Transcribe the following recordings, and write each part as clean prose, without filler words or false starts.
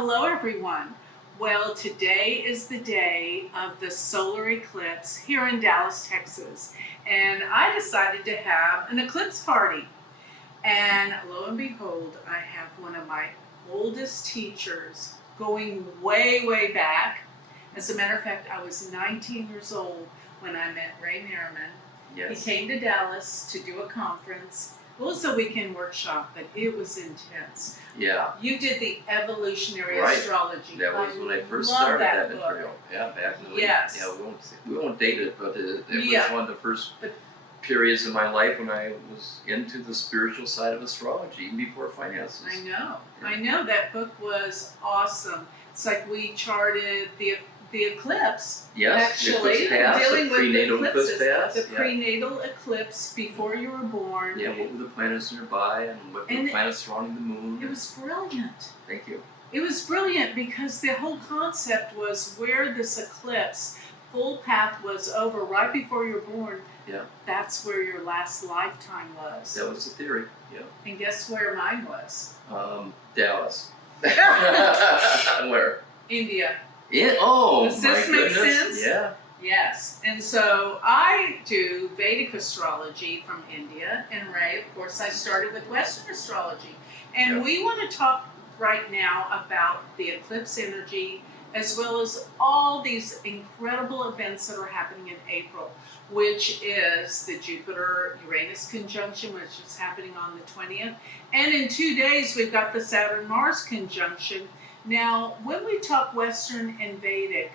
hello everyone. Well, today is the day of the solar eclipse here in Dallas, Texas. And I decided to have an eclipse party. And lo and behold, I have one of my oldest teachers going way, way back. As a matter of fact, I was 19 years old when I met Ray Merriman. Yes. He came to Dallas to do a conference. It was a weekend workshop, but it was intense. Yeah. You did the evolutionary Right. astrology. That was when I first love started that that book. material. Yeah, back in the Yes. Yeah, we won't date it, but it Yeah. was one of the first But- periods in my life when I was into the spiritual side of astrology, even before finances. I know. Yeah. I know that book was awesome. It's like we charted the eclipse. Yes, Actually, the eclipse path, dealing the with the prenatal eclipse eclipses, path. the prenatal eclipse before you were born. Yeah, what were the planets nearby and what were And the planets surrounding the moon? It was brilliant. Thank you. It was brilliant because the whole concept was where this eclipse full path was over right before you were born. Yeah. That's where your last lifetime was. That was the theory. Yeah. And guess where mine was? Dallas. Where? India. Does this make sense? Yeah. Yes. And so I do Vedic astrology from India, and Ray, of course, I started with Western astrology. And Yeah. we want to talk right now about the eclipse energy, as well as all these incredible events that are happening in April, which is the Jupiter-Uranus conjunction, which is happening on the 20th. And in 2 days, we've got the Saturn-Mars conjunction. Now, when we talk Western and Vedic,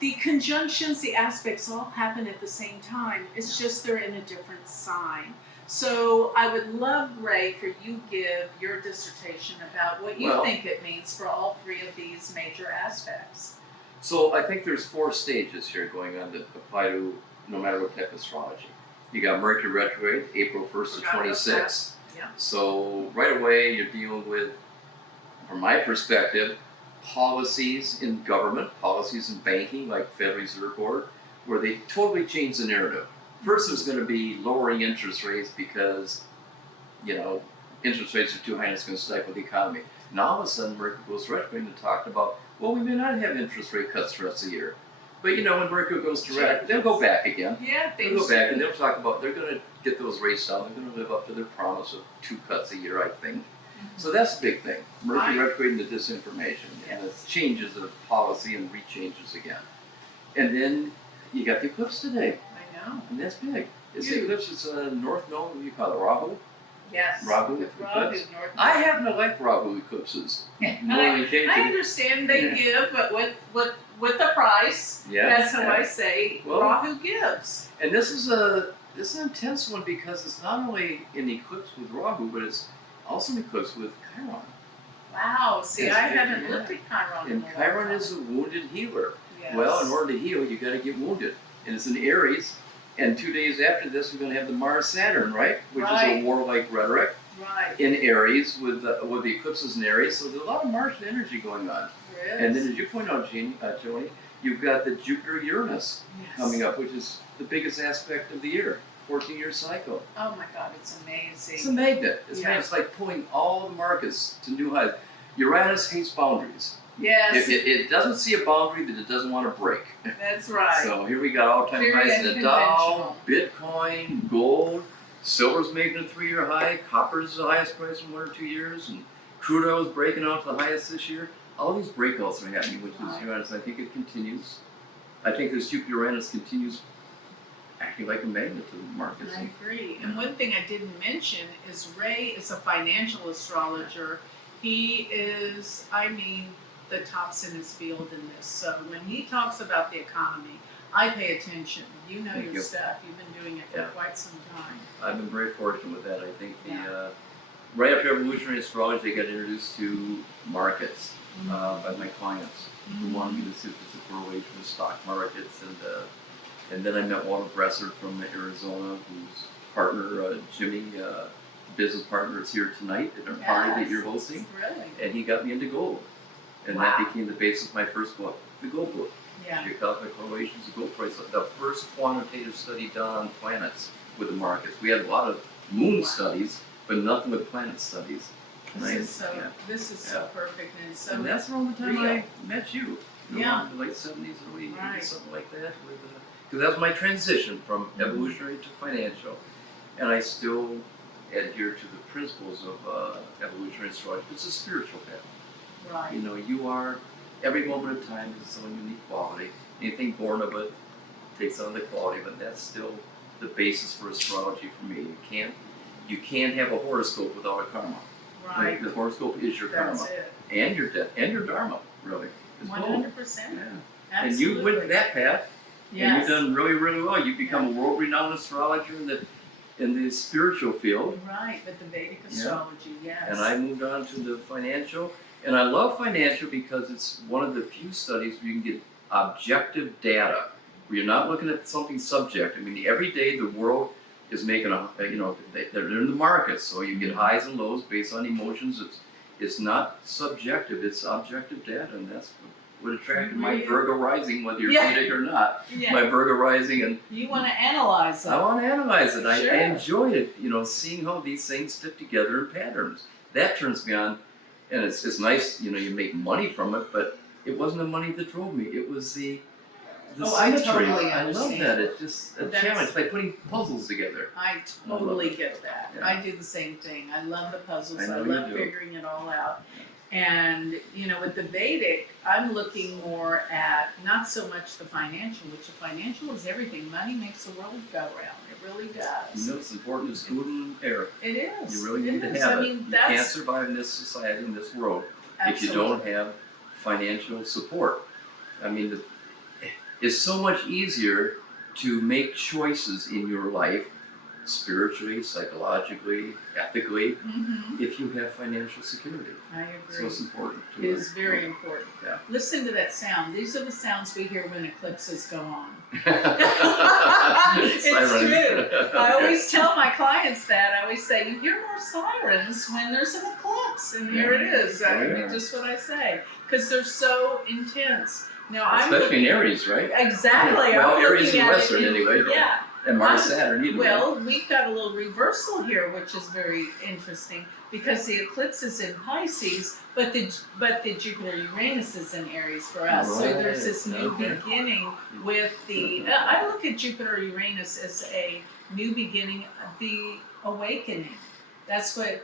the conjunctions, the aspects all happen at the same time. It's just they're in a different sign. So I would love, Ray, for you give your dissertation about what you think it means for all three of these major aspects. So I think there's 4 stages here going on that apply to no matter what type of astrology. You got Mercury retrograde, April 1st to 26th. Yeah. So right away you're dealing with, from my perspective, policies in government, policies in banking, like Federal Reserve Board, where they totally change the narrative. First, there's going to be lowering interest rates because, interest rates are too high and it's going to stifle the economy. Now, all of a sudden, Mercury goes retrograde and talked about, well, we may not have interest rate cuts for the rest of the year. But, when Mercury goes direct, they'll go back again. Yeah, They'll go back and they'll talk about, they're going to get those rates down. They're going to live up to their promise of 2 cuts a year, I think. So that's a big thing. Mercury retrograde into disinformation and it changes of policy and rechanges again. And then you got the eclipse today. I know. And that's big. It's Huge. the eclipse. It's a north node. What do you call it? Rahu? Yes. Rahu With eclipse. North. I happen to like Rahu eclipses. I understand they give, but with the price. Yeah. That's how I say Rahu gives. And this is an intense one because it's not only an eclipse with Rahu, but it's also an eclipse with Chiron. Wow. See, That's I big, haven't yeah. looked at Chiron. And Chiron is a wounded healer. Yes. Well, in order to heal, you got to get wounded. And it's in Aries. And 2 days after this, we're going to have the Mars-Saturn, right? Which is a warlike rhetoric Right. in Aries with the eclipses in Aries. So there's a lot of Martian energy going on. There is. And then, as you point out, Joni, you've got the Jupiter-Uranus coming up, which is the biggest aspect of the year, 14-year cycle. Oh my God, it's amazing. It's a magnet. Yeah. It's like pulling all the markets to new heights. Uranus hates boundaries. Yes. It doesn't see a boundary that it doesn't want to break. That's right. So here we got all-time Very highs in the Dow, unconventional. Bitcoin, gold, silver's making a 3-year high, copper's the highest price in 1 or 2 years, and crude oil is breaking out to the highest this year. All these breakouts are happening, which is Uranus. I think it continues. I think this Jupiter-Uranus continues acting like a magnet to the markets. I agree. And one thing I didn't mention is Ray is a financial astrologer. He is, the tops in his field in this. So when he talks about the economy, I pay attention. You know your stuff. You've been doing it for quite some time. I've been very fortunate with that. I think right after evolutionary astrology, I got introduced to markets by my clients who wanted me to see if there's a correlation with stock markets. And then I met Walter Bresser from Arizona, whose partner, Jimmy, business partner, is here tonight at our party that you're hosting. Really? And he got me into gold. And that became the basis of my first book, the Gold Book. Yeah. Cosmic Correlations of Gold Price. The first quantitative study done on planets with the markets. We had a lot of moon studies, but nothing with planet studies. This is so perfect and so And that's around the time real. I met you. Yeah. In the late 70s, early 80s, Right. something like that. Because that was my transition from evolutionary to financial. And I still adhere to the principles of evolutionary astrology. It's a spiritual path. Right. You know, you are, every moment of time is its own unique quality. Anything born of it takes on the quality, but that's still the basis for astrology for me. You can't have a horoscope without a karma. Right. The horoscope is your That's karma. it. And your death, and your dharma, really. It's both. 100%. Yeah. Absolutely. And you went that path, and Yes. you've done really, really well. You've become a world-renowned astrologer in the spiritual field. Right, with the Vedic astrology, yes. And I moved on to the financial. And I love financial because it's one of the few studies where you can get objective data, where you're not looking at something subjective. I mean, every day the world is making they're in the market, so you get highs and lows based on emotions. It's not subjective, it's objective data, and that's what attracted my Virgo rising, whether you're Vedic or not. Yeah. My Virgo rising, and you want to analyze it. I want to analyze it. Sure. I enjoy it, seeing how these things fit together in patterns. That turns me on, and it's nice, you make money from it, but it wasn't the money that drove me. It was the symmetry. I totally I love understand. that. It's just a challenge. It's like putting puzzles together. I totally get that. Yeah. I do the same thing. I love the puzzles. I I know you love do. figuring it all out. And, with the Vedic, I'm looking more at not so much the financial, which the financial is everything. Money makes the world go round. It really does. It's important as food and air. It is. You really need to is. have I it. mean, You that's can't survive in this society, in this world, absolutely. if you don't have financial support. I mean, it's so much easier to make choices in your life, spiritually, psychologically, ethically, if you have financial security. I agree. So it's important. It is very important. Yeah. Listen to that sound. These are the sounds we hear when eclipses go on. It's true. I always tell my clients that. I always say, you hear more sirens when there's an eclipse. And here it is. I mean, just what I say. Because they're so intense. Now, especially in Aries, right? Exactly. Well, I'm Aries looking and at Western it anyway. Yeah. And Mars, Saturn, either way. Well, we've got a little reversal here, which is very interesting because the eclipse is in Pisces, but the Jupiter Uranus is in Aries for us. Right. So there's this new beginning with the. I look at Jupiter Uranus as a new beginning, the awakening. That's what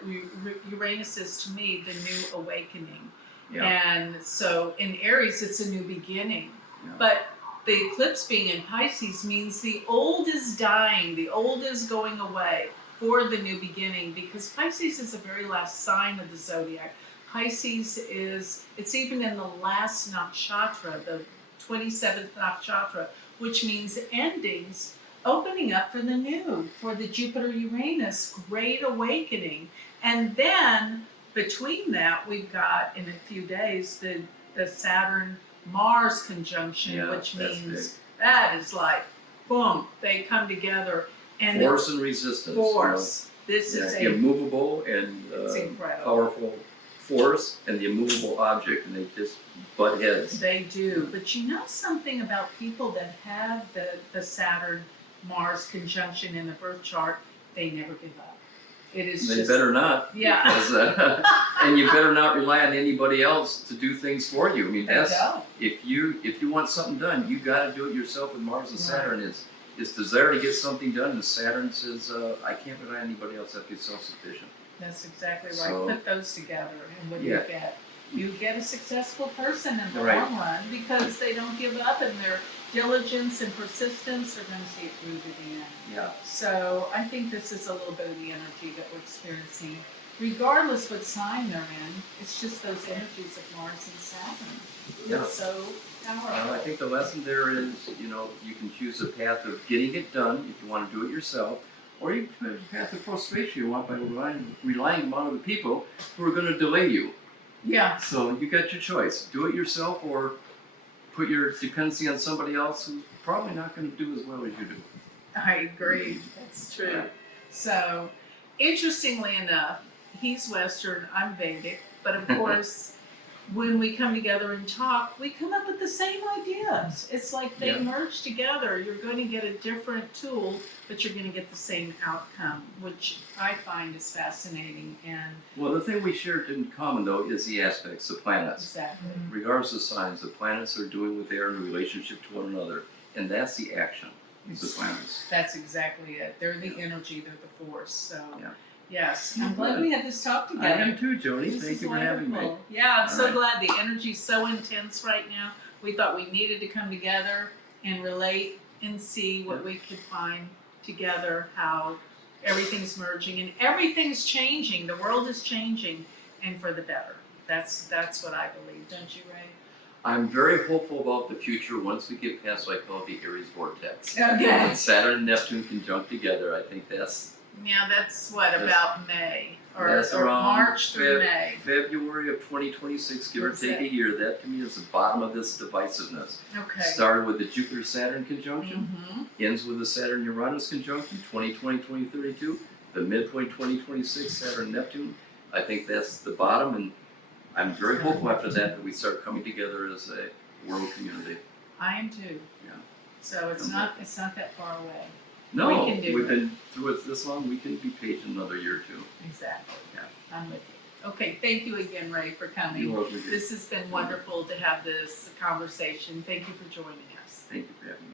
Uranus is to me, the new awakening. Yeah. And so in Aries, it's a new beginning, Yeah. but the eclipse being in Pisces means the old is dying, the old is going away for the new beginning, because Pisces is the very last sign of the zodiac. Pisces it's even in the last nakshatra, the 27th nakshatra, which means endings, opening up for the new, for the Jupiter-Uranus great awakening. And then between that, we've got in a few days the Saturn-Mars conjunction, which means that is like, boom, they come together. And force and resistance. Force. This is the immovable and it's incredible. Powerful force and the immovable object, and they just butt heads. They do. But you know something about people that have the Saturn-Mars conjunction in the birth chart, they never give up. It is They better not. Yeah. Because, and you better not rely on anybody else to do things for you. I mean, if you want something done, you got to do it yourself. And Mars and Saturn is desire to get something done. And Saturn says, I can't rely on anybody else. I have to be self-sufficient. That's exactly right. So, put those together, and what do you get? You get a successful person in the Right. long run because they don't give up, and their diligence and persistence are going to see it through to the end. Yeah. So I think this is a little bit of the energy that we're experiencing. Regardless what sign they're in, it's just those energies of Mars and Saturn. Yeah. It's so powerful. I think the lesson there is, you can choose a path of getting it done if you want to do it yourself, or you can choose a path of frustration you want by relying on other people who are going to delay you. Yeah. So you got your choice. Do it yourself or put your dependency on somebody else who's probably not going to do as well as you do. I agree. That's true. So, interestingly enough, he's Western, I'm Vedic, but of course, when we come together and talk, we come up with the same ideas. It's like they Yeah. merge together. You're going to get a different tool, but you're going to get the same outcome, which I find is fascinating. And Well, the thing we share in common, though, is the aspects, the planets. exactly, Regardless of signs, the planets are doing what they are in relationship to one another, and that's the action. The planets. that's exactly it. They're the energy. They're the force. So. Yeah. Yes, I'm glad we had this talk I together. am too, Joni. This Thank is you for having me. wonderful. Yeah, I'm All so right. glad. The energy's so intense right now. We thought we needed to come together and relate and see what we could find together, how everything's merging and everything's changing. The world is changing, and for the better. That's what I believe, don't you, Ray? I'm very hopeful about the future once we get past what I call the Aries vortex. Okay. When Saturn and Neptune conjunct together, I think that's Yeah, that's what, about May or around March through May. February of 2026, give or What's take that? a year. That to me is the bottom of this divisiveness. Okay. Started with the Jupiter-Saturn conjunction, Mm-hmm. ends with the Saturn-Uranus conjunction, 2020-2032, the midpoint 2026, Saturn-Neptune. I think that's the bottom, and I'm very hopeful after that we start coming together as a world community. I am too. Yeah. So it's not that far away. No, We can do we've it. been through it this long, we can be patient another year or two. Exactly. Yeah. I'm with you. Okay, thank you again, Ray, for coming. You're welcome. This has been wonderful to have this conversation. Thank you for joining us. Thank you for having me.